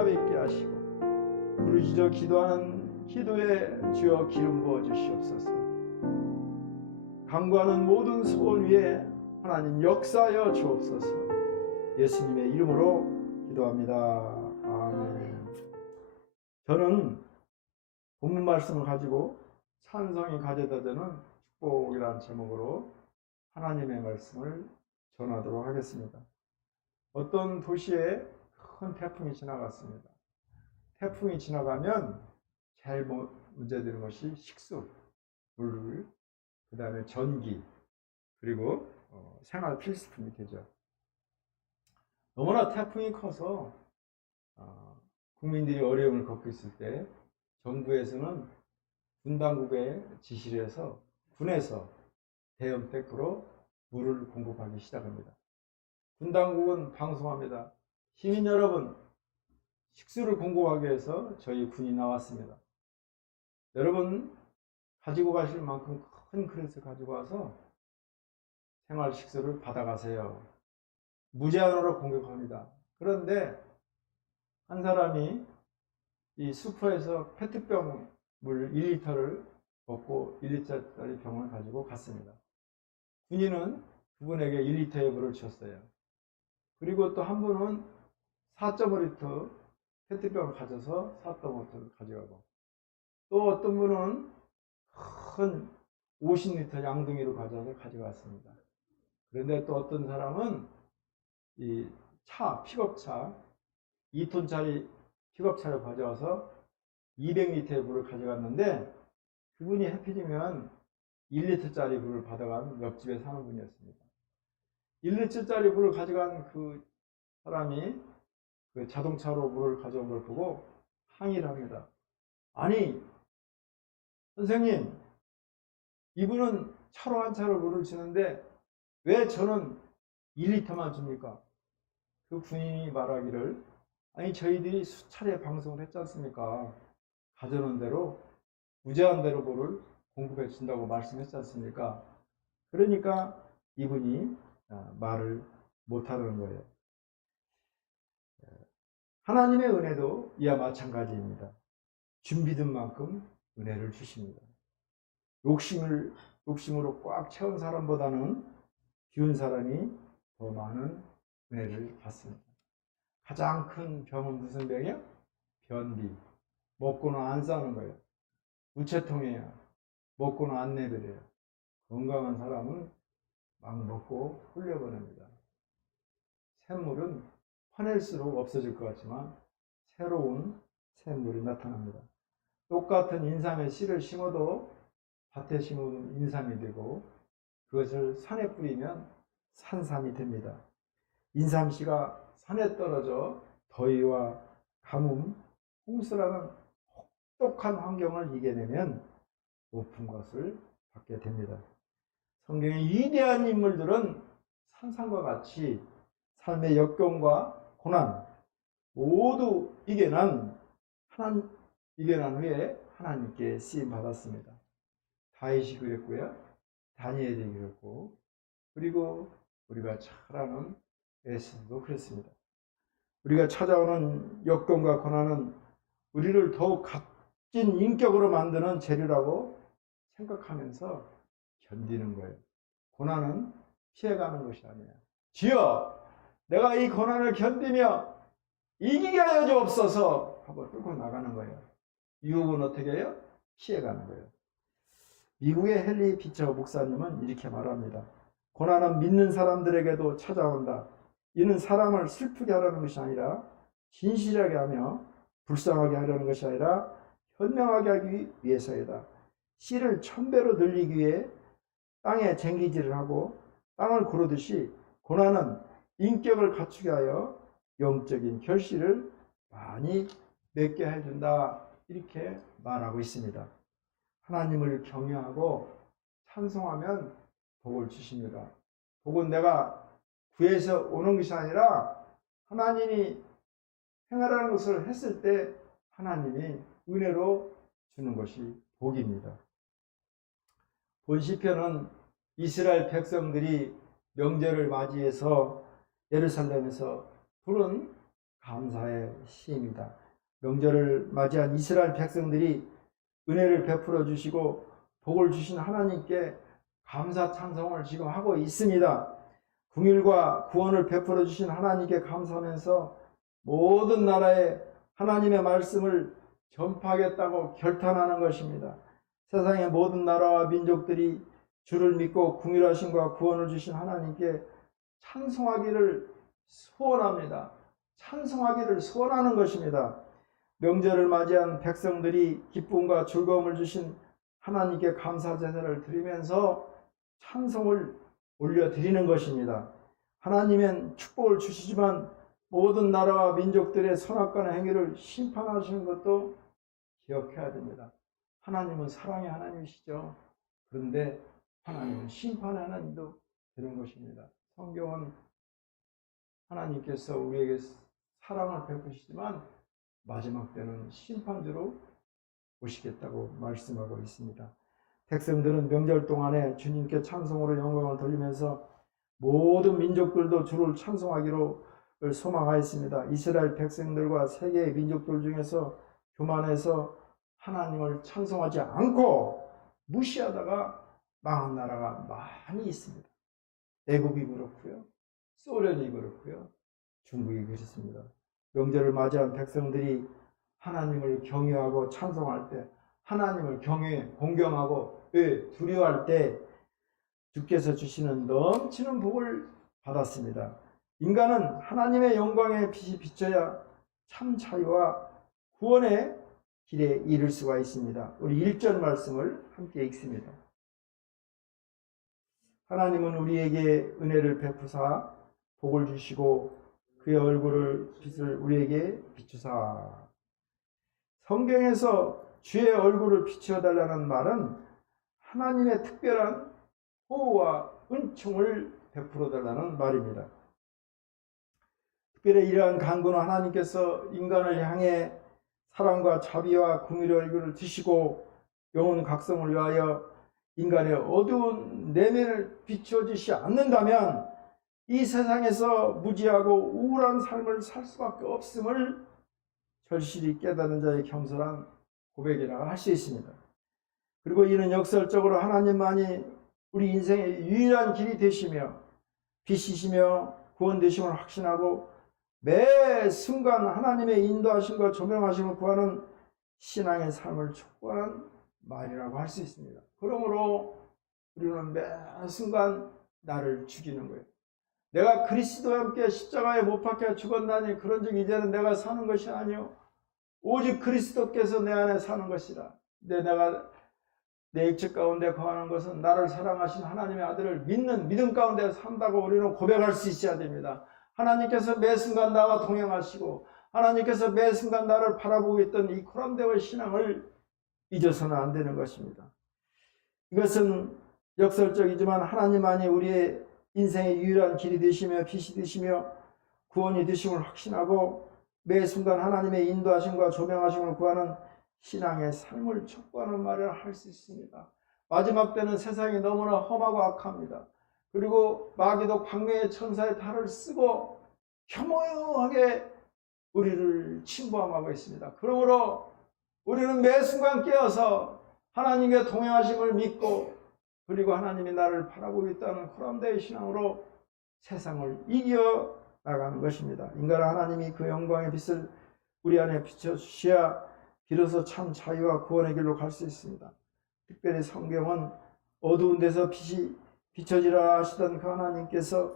응답 있게 하시고 부르짖어 기도하는 기도에 주여 기름 부어 주시옵소서. 간구하는 모든 소원 위에 하나님 역사하여 주옵소서. 예수님의 이름으로 기도합니다. 아멘. 저는 본문 말씀을 가지고 찬송이 가져다 주는 축복이라는 제목으로 하나님의 말씀을 전하도록 하겠습니다. 어떤 도시에 큰 태풍이 지나갔습니다. 태풍이 지나가면 제일 문제되는 것이 식수, 물, 그 다음에 전기, 그리고 생활 필수품이 되죠. 너무나 태풍이 커서 국민들이 어려움을 겪고 있을 때 정부에서는 군 당국에 지시를 해서 군에서 대형 탱크로 물을 공급하기 시작합니다. 군 당국은 방송합니다. 시민 여러분, 식수를 공급하기 위해서 저희 군이 나왔습니다. 여러분 가지고 가실 만큼 큰 그릇을 가지고 와서 생활 식수를 받아가세요. 무제한으로 공급합니다. 그런데 한 사람이 이 슈퍼에서 페트병 물 1리터를 먹고 1리터짜리 병을 가지고 갔습니다. 군인은 그분에게 1리터의 물을 줬어요. 그리고 또 한 분은 4.5리터 페트병을 가져서 4.5리터를 가져가고, 또 어떤 분은 큰 50리터 양동이로 가져와서 가져갔습니다. 그런데 또 어떤 사람은 이 픽업차 2톤짜리 픽업차를 가져와서 200리터의 물을 가져갔는데, 그분이 해피지면 1리터짜리 물을 받아간 옆집에 사는 분이었습니다. 1리터짜리 물을 가져간 그 사람이 그 자동차로 물을 가져온 걸 보고 항의를 합니다. 아니, 선생님, 이분은 차로 한 차로 물을 주는데 왜 저는 1리터만 줍니까? 그 군인이 말하기를, 아니, 저희들이 수차례 방송을 했지 않습니까? 가져오는 대로 무제한대로 물을 공급해 준다고 말씀했지 않습니까? 그러니까 이분이 말을 못하는 거예요. 하나님의 은혜도 이와 마찬가지입니다. 준비된 만큼 은혜를 주십니다. 욕심으로 꽉 채운 사람보다는 비운 사람이 더 많은 은혜를 받습니다. 가장 큰 병은 무슨 병이에요? 변비. 먹고는 안 싸는 거예요. 우체통이에요. 먹고는 안 내버려요. 건강한 사람은 막 먹고 흘려보냅니다. 샘물은 퍼낼수록 없어질 것 같지만 새로운 샘물이 나타납니다. 똑같은 인삼의 씨를 심어도 밭에 심으면 인삼이 되고 그것을 산에 뿌리면 산삼이 됩니다. 인삼씨가 산에 떨어져 더위와 가뭄, 홍수라는 혹독한 환경을 이겨내면 높은 것을 받게 됩니다. 성경의 위대한 인물들은 산삼과 같이 삶의 역경과 고난 모두 이겨난 후에 하나님께 쓰임 받았습니다. 다윗이 그랬고요, 다니엘이 그랬고, 그리고 우리가 잘 아는 에스더도 그랬습니다. 우리가 찾아오는 역경과 고난은 우리를 더욱 값진 인격으로 만드는 재료라고 생각하면서 견디는 거예요. 고난은 피해가는 것이 아니에요. 주여, 내가 이 고난을 견디며 이기게 하여 주옵소서 하고 뚫고 나가는 거예요. 유혹은 어떻게 해요? 피해가는 거예요. 미국의 헨리 피처 목사님은 이렇게 말합니다. 고난은 믿는 사람들에게도 찾아온다. 이는 사람을 슬프게 하려는 것이 아니라 진실하게 하며 불쌍하게 하려는 것이 아니라 현명하게 하기 위해서이다. 씨를 1000배로 늘리기 위해 땅에 쟁기질을 하고 땅을 고르듯이 고난은 인격을 갖추게 하여 영적인 결실을 많이 맺게 해준다. 이렇게 말하고 있습니다. 하나님을 경외하고 찬송하면 복을 주십니다. 복은 내가 구해서 오는 것이 아니라 하나님이 행하라는 것을 했을 때 하나님이 은혜로 주는 것이 복입니다. 본 시편은 이스라엘 백성들이 명절을 맞이해서 예루살렘에서 부른 감사의 시입니다. 명절을 맞이한 이스라엘 백성들이 은혜를 베풀어 주시고 복을 주신 하나님께 감사 찬송을 지금 하고 있습니다. 긍휼과 구원을 베풀어 주신 하나님께 감사하면서 모든 나라에 하나님의 말씀을 전파하겠다고 결단하는 것입니다. 세상의 모든 나라와 민족들이 주를 믿고 긍휼하심과 구원을 주신 하나님께 찬송하기를 소원합니다. 찬송하기를 소원하는 것입니다. 명절을 맞이한 백성들이 기쁨과 즐거움을 주신 하나님께 감사 제사를 드리면서 찬송을 올려드리는 것입니다. 하나님은 축복을 주시지만 모든 나라와 민족들의 선악과의 행위를 심판하시는 것도 기억해야 됩니다. 하나님은 사랑의 하나님이시죠. 그런데 하나님은 심판의 하나님도 되는 것입니다. 성경은 하나님께서 우리에게 사랑을 베푸시지만 마지막 때는 심판주로 오시겠다고 말씀하고 있습니다. 백성들은 명절 동안에 주님께 찬송으로 영광을 돌리면서 모든 민족들도 주를 찬송하기로 소망하였습니다. 이스라엘 백성들과 세계의 민족들 중에서 교만해서 하나님을 찬송하지 않고 무시하다가 망한 나라가 많이 있습니다. 애국이 그렇고요, 소련이 그렇고요, 중국이 그렇습니다. 명절을 맞이한 백성들이 하나님을 경외하고 찬송할 때, 하나님을 경외, 공경하고 두려워할 때 주께서 주시는 넘치는 복을 받았습니다. 인간은 하나님의 영광의 빛이 비춰야 참 자유와 구원의 길에 이를 수가 있습니다. 우리 1절 말씀을 함께 읽습니다. 하나님은 우리에게 은혜를 베푸사 복을 주시고 그의 얼굴을 빛을 우리에게 비추사. 성경에서 주의 얼굴을 비추어 달라는 말은 하나님의 특별한 보호와 은총을 베풀어 달라는 말입니다. 특별히 이러한 간구는 하나님께서 인간을 향해 사랑과 자비와 긍휼의 얼굴을 드시고 영혼 각성을 위하여 인간의 어두운 내면을 비춰주시 않는다면 이 세상에서 무지하고 우울한 삶을 살 수밖에 없음을 절실히 깨닫는 자의 겸손한 고백이라 할 수 있습니다. 그리고 이는 역설적으로 하나님만이 우리 인생의 유일한 길이 되시며 빛이시며 구원되심을 확신하고 매 순간 하나님의 인도하심과 조명하심을 구하는 신앙의 삶을 촉구하는 말이라고 할 수 있습니다. 그러므로 우리는 매 순간 나를 죽이는 거예요. 내가 그리스도와 함께 십자가에 못 박혀 죽었나니 그런즉 이제는 내가 사는 것이 아니요 오직 그리스도께서 내 안에 사는 것이라. 내가 내 육체 가운데 거하는 것은 나를 사랑하신 하나님의 아들을 믿는 믿음 가운데 산다고 우리는 고백할 수 있어야 됩니다. 하나님께서 매 순간 나와 동행하시고 하나님께서 매 순간 나를 바라보고 있던 이 코람데오의 신앙을 잊어서는 안 되는 것입니다. 이것은 역설적이지만 하나님만이 우리의 인생의 유일한 길이 되시며 빛이 되시며 구원이 되심을 확신하고 매 순간 하나님의 인도하심과 조명하심을 구하는 신앙의 삶을 촉구하는 말을 할 수 있습니다. 마지막 때는 세상이 너무나 험하고 악합니다. 그리고 마귀도 광명의 천사의 탈을 쓰고 혐오하게 우리를 침범하고 있습니다. 그러므로 우리는 매 순간 깨어서 하나님의 동행하심을 믿고 그리고 하나님이 나를 바라보고 있다는 코람데오의 신앙으로 세상을 이겨 나가는 것입니다. 인간은 하나님이 그 영광의 빛을 우리 안에 비춰주셔야 비로소 참 자유와 구원의 길로 갈 수 있습니다. 특별히 성경은 어두운 데서 빛이 비춰지라 하시던 그 하나님께서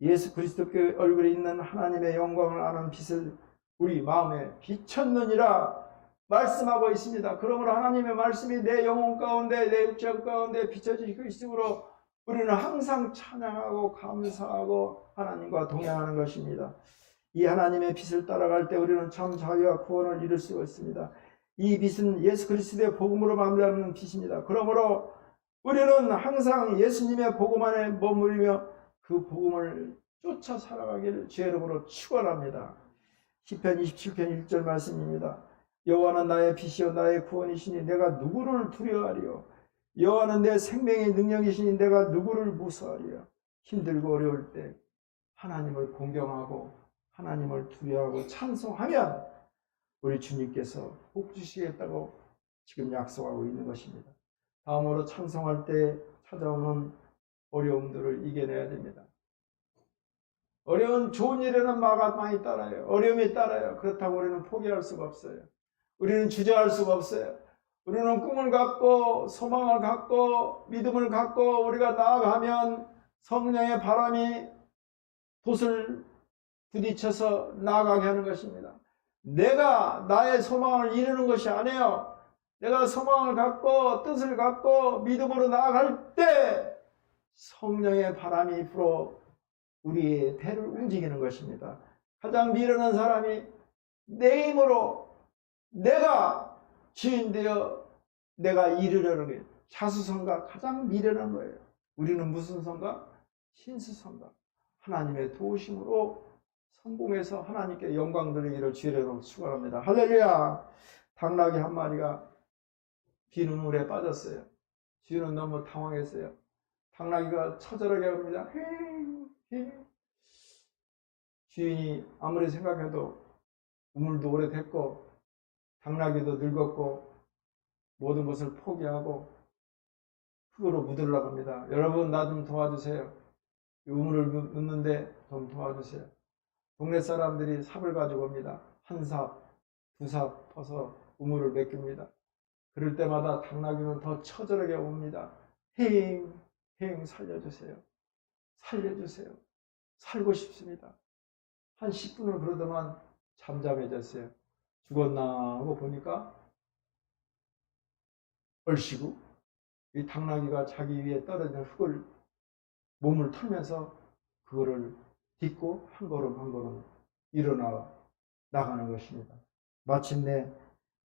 예수 그리스도의 얼굴에 있는 하나님의 영광을 아는 빛을 우리 마음에 비쳤느니라 말씀하고 있습니다. 그러므로 하나님의 말씀이 내 영혼 가운데 내 육체 가운데 비춰지고 있으므로 우리는 항상 찬양하고 감사하고 하나님과 동행하는 것입니다. 이 하나님의 빛을 따라갈 때 우리는 참 자유와 구원을 이룰 수가 있습니다. 이 빛은 예수 그리스도의 복음으로 만들어내는 빛입니다. 그러므로 우리는 항상 예수님의 복음 안에 머무르며 그 복음을 쫓아 살아가기를 주의 이름으로 축원합니다. 시편 27편 1절 말씀입니다. 여호와는 나의 빛이요 나의 구원이시니 내가 누구를 두려워하리요. 여호와는 내 생명의 능력이시니 내가 누구를 무서워하리요. 힘들고 어려울 때 하나님을 공경하고 하나님을 두려워하고 찬송하면 우리 주님께서 복 주시겠다고 지금 약속하고 있는 것입니다. 다음으로 찬송할 때 찾아오는 어려움들을 이겨내야 됩니다. 어려운 좋은 일에는 마가 많이 따라요. 어려움이 따라요. 그렇다고 우리는 포기할 수가 없어요. 우리는 주저할 수가 없어요. 우리는 꿈을 갖고 소망을 갖고 믿음을 갖고 우리가 나아가면 성령의 바람이 돛을 부딪혀서 나아가게 하는 것입니다. 내가 나의 소망을 이루는 것이 아니에요. 내가 소망을 갖고 뜻을 갖고 믿음으로 나아갈 때 성령의 바람이 불어 우리의 배를 움직이는 것입니다. 가장 미련한 사람이 내 힘으로 내가 주인 되어 내가 이루려는 거예요. 자수성가 가장 미련한 거예요. 우리는 무슨 성가? 신수성가. 하나님의 도우심으로 성공해서 하나님께 영광 돌리기를 주의로 축원합니다. 할렐루야. 당나귀 한 마리가 비는 물에 빠졌어요. 주인은 너무 당황했어요. 당나귀가 처절하게 합니다. 주인이 아무리 생각해도 우물도 오래됐고 당나귀도 늙었고 모든 것을 포기하고 흙으로 묻으려고 합니다. 여러분 나 좀 도와주세요. 우물을 묻는데 좀 도와주세요. 동네 사람들이 삽을 가지고 옵니다. 한 삽, 두 삽 퍼서 우물을 메낍니다. 그럴 때마다 당나귀는 더 처절하게 옵니다. 헤잉 살려주세요. 살려주세요. 살고 싶습니다. 한 10분을 그러더만 잠잠해졌어요. 죽었나 하고 보니까 얼씨구 이 당나귀가 자기 위에 떨어진 흙을 몸을 털면서 그거를 딛고 한 걸음 한 걸음 일어나 나가는 것입니다. 마침내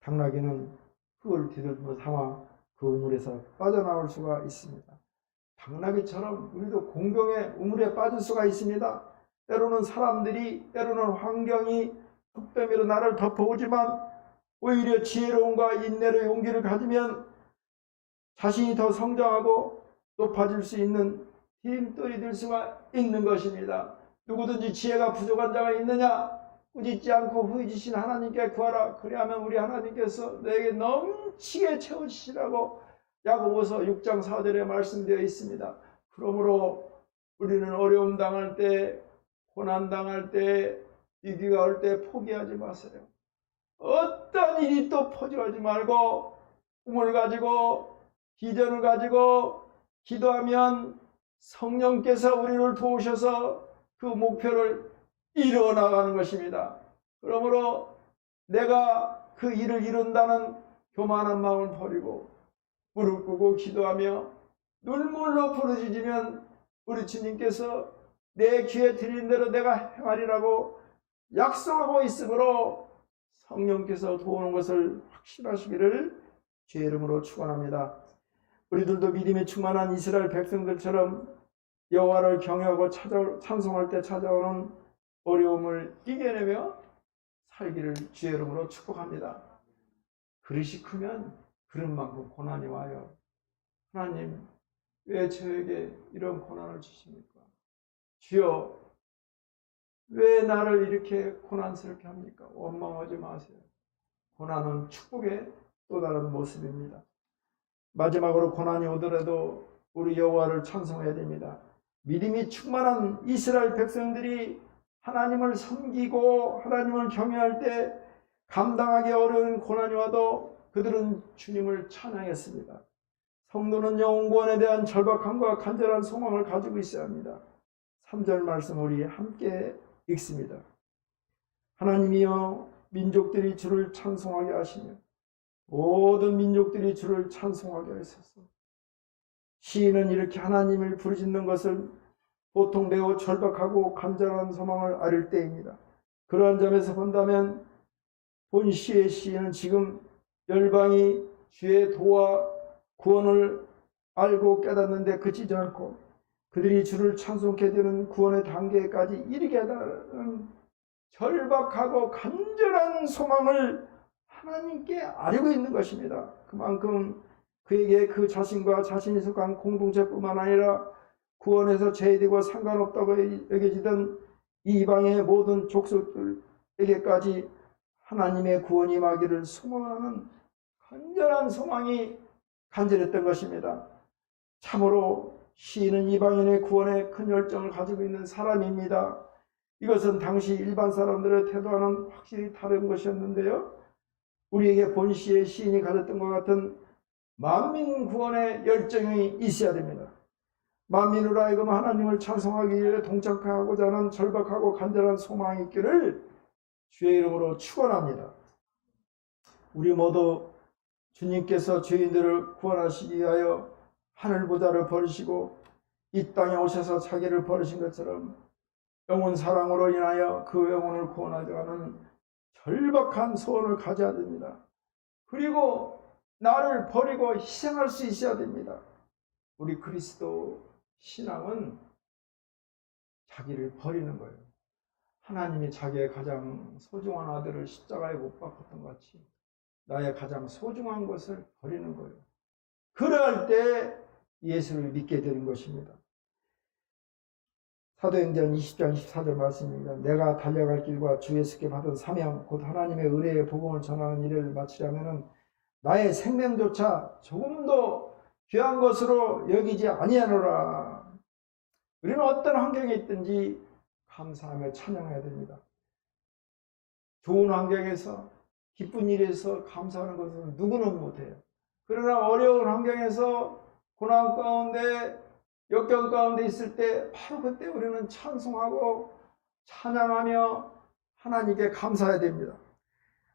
당나귀는 흙을 디딜며 삼아 그 우물에서 빠져나올 수가 있습니다. 당나귀처럼 우리도 공경의 우물에 빠질 수가 있습니다. 때로는 사람들이 때로는 환경이 흙더미로 나를 덮어오지만 오히려 지혜로움과 인내로 용기를 가지면 자신이 더 성장하고 높아질 수 있는 힘돌이 될 수가 있는 것입니다. 누구든지 지혜가 부족한 자가 있느냐? 꾸짖지 않고 후회지신 하나님께 구하라. 그리하면 우리 하나님께서 너에게 넘치게 채워주시라고 야고보서 6장 4절에 말씀되어 있습니다. 그러므로 우리는 어려움 당할 때, 고난 당할 때, 위기가 올 때 포기하지 마세요. 어떤 일이 또 포기하지 말고 꿈을 가지고 비전을 가지고 기도하면 성령께서 우리를 도우셔서 그 목표를 이루어 나가는 것입니다. 그러므로 내가 그 일을 이룬다는 교만한 마음을 버리고 무릎 꿇고 기도하며 눈물로 부르짖으면 우리 주님께서 내 귀에 들린 대로 내가 행하리라고 약속하고 있으므로 성령께서 도우는 것을 확신하시기를 주의 이름으로 축원합니다. 우리들도 믿음에 충만한 이스라엘 백성들처럼 여호와를 경외하고 찬송할 때 찾아오는 어려움을 이겨내며 살기를 주의 이름으로 축복합니다. 그릇이 크면 그릇만큼 고난이 와요. 하나님 왜 저에게 이런 고난을 주십니까? 주여 왜 나를 이렇게 고난스럽게 합니까? 원망하지 마세요. 고난은 축복의 또 다른 모습입니다. 마지막으로 고난이 오더라도 우리 여호와를 찬송해야 됩니다. 믿음이 충만한 이스라엘 백성들이 하나님을 섬기고 하나님을 경외할 때 감당하기 어려운 고난이 와도 그들은 주님을 찬양했습니다. 성도는 영혼구원에 대한 절박함과 간절한 소망을 가지고 있어야 합니다. 3절 말씀 우리 함께 읽습니다. 하나님이여 민족들이 주를 찬송하게 하시며 모든 민족들이 주를 찬송하게 하소서. 시인은 이렇게 하나님을 부르짖는 것을 보통 매우 절박하고 간절한 소망을 아릴 때입니다. 그러한 점에서 본다면 본 시의 시인은 지금 열방이 주의 도와 구원을 알고 깨닫는데 그치지 않고 그들이 주를 찬송케 되는 구원의 단계까지 이르게 하는 절박하고 간절한 소망을 하나님께 아뢰고 있는 것입니다. 그만큼 그에게 그 자신과 자신이 속한 공동체뿐만 아니라 구원에서 제외되고 상관없다고 여겨지던 이 이방의 모든 족속들에게까지 하나님의 구원이 임하기를 소망하는 간절한 소망이 간절했던 것입니다. 참으로 시인은 이방인의 구원에 큰 열정을 가지고 있는 사람입니다. 이것은 당시 일반 사람들의 태도와는 확실히 다른 것이었는데요. 우리에게 본 시의 시인이 가졌던 것 같은 만민 구원의 열정이 있어야 됩니다. 만민으로 하여금 하나님을 찬송하기 위해 동참하고자 하는 절박하고 간절한 소망이 있기를 주의 이름으로 축원합니다. 우리 모두 주님께서 죄인들을 구원하시기 위하여 하늘 보좌를 버리시고 이 땅에 오셔서 자기를 버리신 것처럼 영원 사랑으로 인하여 그 영혼을 구원하자는 절박한 소원을 가져야 됩니다. 그리고 나를 버리고 희생할 수 있어야 됩니다. 우리 그리스도 신앙은 자기를 버리는 거예요. 하나님이 자기의 가장 소중한 아들을 십자가에 못 박았던 것 같이 나의 가장 소중한 것을 버리는 거예요. 그럴 때 예수를 믿게 되는 것입니다. 사도행전 20장 14절 말씀입니다. 내가 달려갈 길과 주 예수께 받은 사명 곧 하나님의 은혜의 복음을 전하는 일을 마치려면 나의 생명조차 조금도 귀한 것으로 여기지 아니하노라. 우리는 어떤 환경에 있든지 감사하며 찬양해야 됩니다. 좋은 환경에서 기쁜 일에서 감사하는 것은 누구는 못해요. 그러나 어려운 환경에서 고난 가운데 역경 가운데 있을 때 바로 그때 우리는 찬송하고 찬양하며 하나님께 감사해야 됩니다.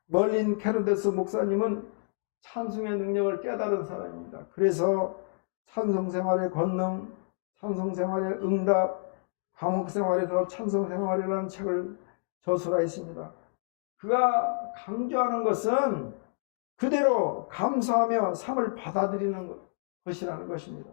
멀린 캐르데스 목사님은 찬송의 능력을 깨달은 사람입니다. 그래서 찬송생활의 권능, 찬송생활의 응답, 감옥생활에서 찬송생활이라는 책을 저술하였습니다. 그가 강조하는 것은 그대로 감사하며 삶을 받아들이는 것이라는 것입니다.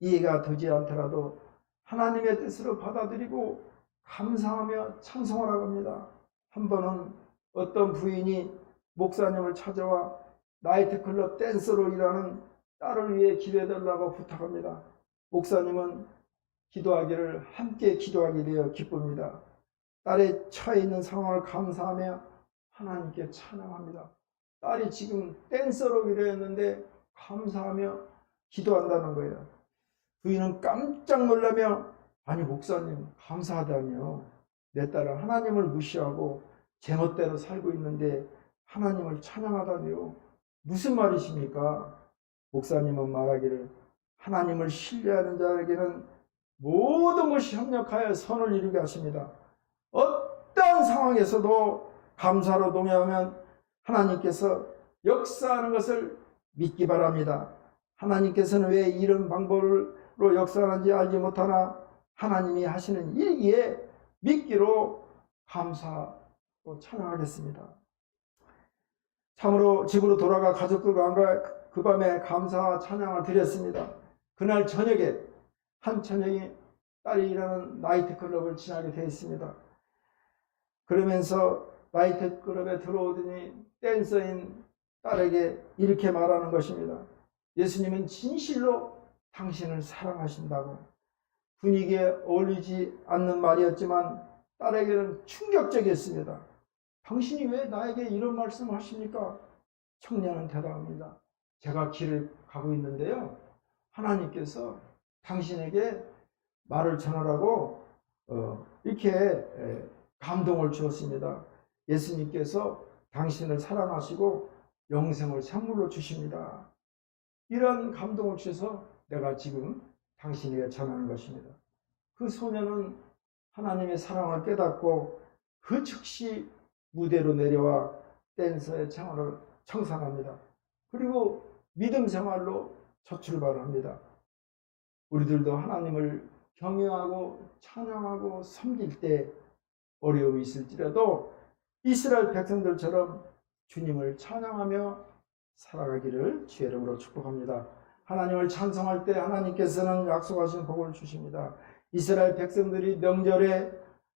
이해가 되지 않더라도 하나님의 뜻으로 받아들이고 감사하며 찬송하라고 합니다. 한 번은 어떤 부인이 목사님을 찾아와 나이트클럽 댄서로 일하는 딸을 위해 기도해달라고 부탁합니다. 목사님은 기도하기를 함께 기도하게 되어 기쁩니다. 딸의 처해 있는 상황을 감사하며 하나님께 찬양합니다. 딸이 지금 댄서로 일했는데 감사하며 기도한다는 거예요. 부인은 깜짝 놀라며 아니 목사님 감사하다니요. 내 딸은 하나님을 무시하고 제멋대로 살고 있는데 하나님을 찬양하다니요. 무슨 말이십니까? 목사님은 말하기를 하나님을 신뢰하는 자에게는 모든 것이 협력하여 선을 이루게 하십니다. 어떠한 상황에서도 감사로 동의하면 하나님께서 역사하는 것을 믿기 바랍니다. 하나님께서는 왜 이런 방법으로 역사하는지 알지 못하나 하나님이 하시는 일기에 믿기로 감사로 찬양하겠습니다. 참으로 집으로 돌아가 가족들과 함께 그 밤에 감사와 찬양을 드렸습니다. 그날 저녁에 한 저녁에 딸이 일하는 나이트클럽을 지나게 되었습니다. 그러면서 나이트클럽에 들어오더니 댄서인 딸에게 이렇게 말하는 것입니다. 예수님은 진실로 당신을 사랑하신다고. 분위기에 어울리지 않는 말이었지만 딸에게는 충격적이었습니다. 당신이 왜 나에게 이런 말씀을 하십니까? 청년은 대답합니다. 제가 길을 가고 있는데요. 하나님께서 당신에게 말을 전하라고 이렇게 감동을 주었습니다. 예수님께서 당신을 사랑하시고 영생을 선물로 주십니다. 이런 감동을 주셔서 내가 지금 당신에게 전하는 것입니다. 그 소녀는 하나님의 사랑을 깨닫고 그 즉시 무대로 내려와 댄서의 생활을 청산합니다. 그리고 믿음 생활로 첫 출발을 합니다. 우리들도 하나님을 경외하고 찬양하고 섬길 때 어려움이 있을지라도 이스라엘 백성들처럼 주님을 찬양하며 살아가기를 주의 이름으로 축복합니다. 하나님을 찬송할 때 하나님께서는 약속하신 복을 주십니다. 이스라엘 백성들이 명절에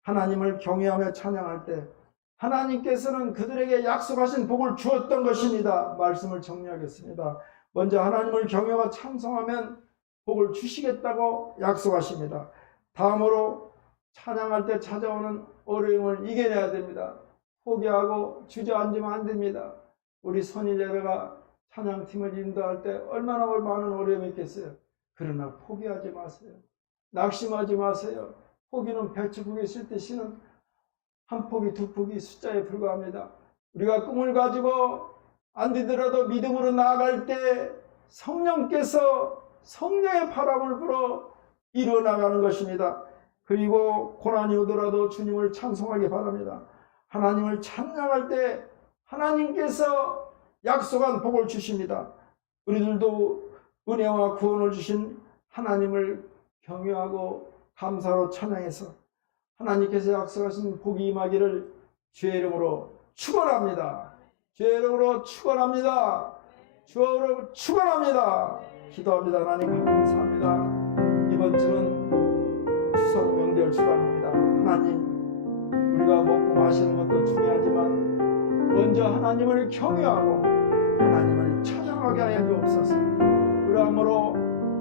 하나님을 경외하며 찬양할 때 하나님께서는 그들에게 약속하신 복을 주었던 것입니다. 말씀을 정리하겠습니다. 먼저 하나님을 경외와 찬송하면 복을 주시겠다고 약속하십니다. 다음으로 찬양할 때 찾아오는 어려움을 이겨내야 됩니다. 포기하고 주저앉으면 안 됩니다. 우리 선인예배가 찬양팀을 인도할 때 얼마나 많은 어려움이 있겠어요. 그러나 포기하지 마세요. 낙심하지 마세요. 포기는 배추국에 쓸 때 씨는 한 포기, 두 포기 숫자에 불과합니다. 우리가 꿈을 가지고 안 되더라도 믿음으로 나아갈 때 성령께서 성령의 바람을 불어 이루어 나가는 것입니다. 그리고 고난이 오더라도 주님을 찬송하기 바랍니다. 하나님을 찬양할 때 하나님께서 약속한 복을 주십니다. 우리들도 은혜와 구원을 주신 하나님을 경외하고 감사로 찬양해서 하나님께서 약속하신 복이 임하기를 주의 이름으로 축원합니다. 주의 이름으로 축원합니다. 주의 이름으로 축원합니다. 기도합니다. 하나님 감사합니다. 이번 주는 추석 명절 주간입니다. 하나님, 우리가 먹고 마시는 것도 중요하지만 먼저 하나님을 경외하고 하나님을 찬양하게 하여 주옵소서. 그러므로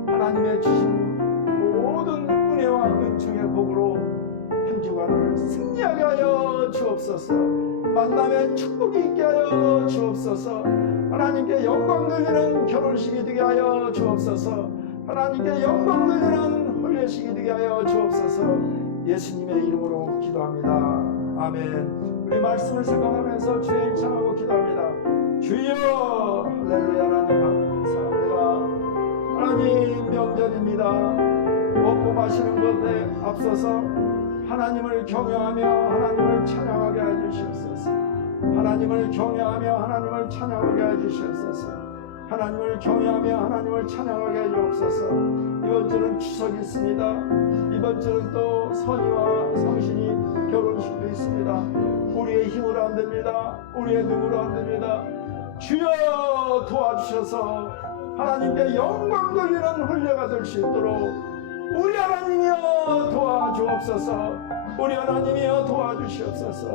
하나님의 주신 모든 은혜와 은총의 복으로 한 주간을 승리하게 하여 주옵소서. 만남의 축복이 있게 하여 주옵소서. 하나님께 영광 돌리는 결혼식이 되게 하여 주옵소서. 하나님께 영광 돌리는 혼례식이 되게 하여 주옵소서. 예수님의 이름으로 기도합니다. 아멘. 우리 말씀을 생각하면서 주의 일창하고 기도합니다. 주여, 할렐루야. 하나님 감사합니다. 하나님, 명절입니다. 먹고 마시는 것에 앞서서 하나님을 경외하며 하나님을 찬양하게 해주시옵소서. 하나님을 경외하며 하나님을 찬양하게 해주시옵소서. 하나님을 경외하며 하나님을 찬양하게 해주옵소서. 이번 주는 추석이 있습니다. 이번 주는 또 선이와 성신이 결혼식도 있습니다. 우리의 힘으로 안 됩니다. 우리의 능으로 안 됩니다. 주여 도와주셔서 하나님께 영광 돌리는 혼례가 될 수 있도록 우리 하나님이여 도와주옵소서. 우리 하나님이여 도와주시옵소서.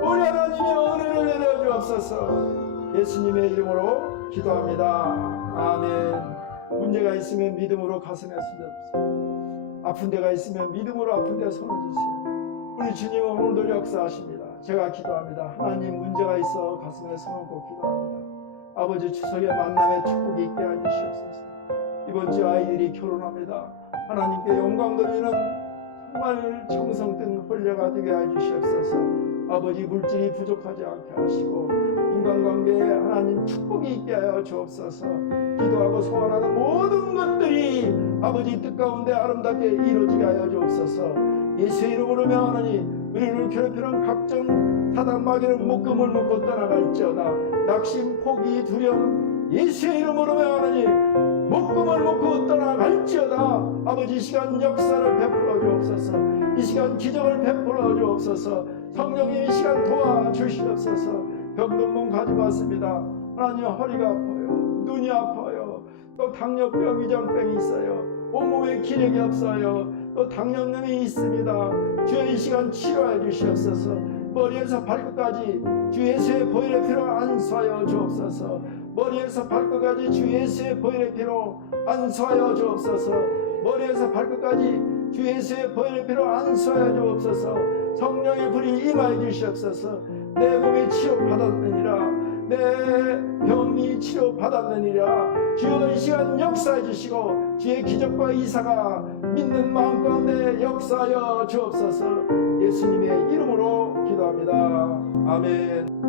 우리 하나님이여 은혜를 내려 주옵소서. 예수님의 이름으로 기도합니다. 아멘. 문제가 있으면 믿음으로 가슴에 손잡으세요. 아픈 데가 있으면 믿음으로 아픈 데 손을 주세요. 우리 주님은 오늘도 역사하십니다. 제가 기도합니다. 하나님, 문제가 있어 가슴에 손을 꼭 기도합니다. 아버지, 추석의 만남의 축복이 있게 해주시옵소서. 이번 주 아이들이 결혼합니다. 하나님께 영광 돌리는 정말 정성된 혼례가 되게 해주시옵소서. 아버지, 물질이 부족하지 않게 하시고 인간관계에 하나님 축복이 있게 하여 주옵소서. 기도하고 소원하는 모든 것들이 아버지 뜻 가운데 아름답게 이루어지게 하여 주옵소서. 예수의 이름으로 명하노니 우리를 괴롭히는 각종 사단 마귀는 묶음을 묶고 떠나갈지어다. 낙심, 포기, 두려움 예수의 이름으로 명하노니 묶음을 묶고 떠나갈지어다. 아버지, 이 시간 역사를 베풀어 주옵소서. 이 시간 기적을 베풀어 주옵소서. 성령님, 이 시간 도와주시옵소서. 병든 몸 가지고 왔습니다. 하나님, 허리가 아파요. 눈이 아파요. 또 당뇨병, 위장병이 있어요. 온몸에 기력이 없어요. 또 당뇨염이 있습니다. 주여, 이 시간 치료해 주시옵소서. 머리에서 발끝까지 주 예수의 보혈의 피로 안수하여 주옵소서. 머리에서 발끝까지 주 예수의 보혈의 피로 안수하여 주옵소서. 머리에서 발끝까지 주 예수의 보혈의 피로 안수하여 주옵소서. 성령의 불이 임하여 주시옵소서. 내 몸이 치료받았느니라. 내 병이 치료받았느니라. 주여, 이 시간 역사해 주시고 주의 기적과 이사가 믿는 마음 가운데 역사하여 주옵소서. 예수님의 이름으로 기도합니다. 아멘.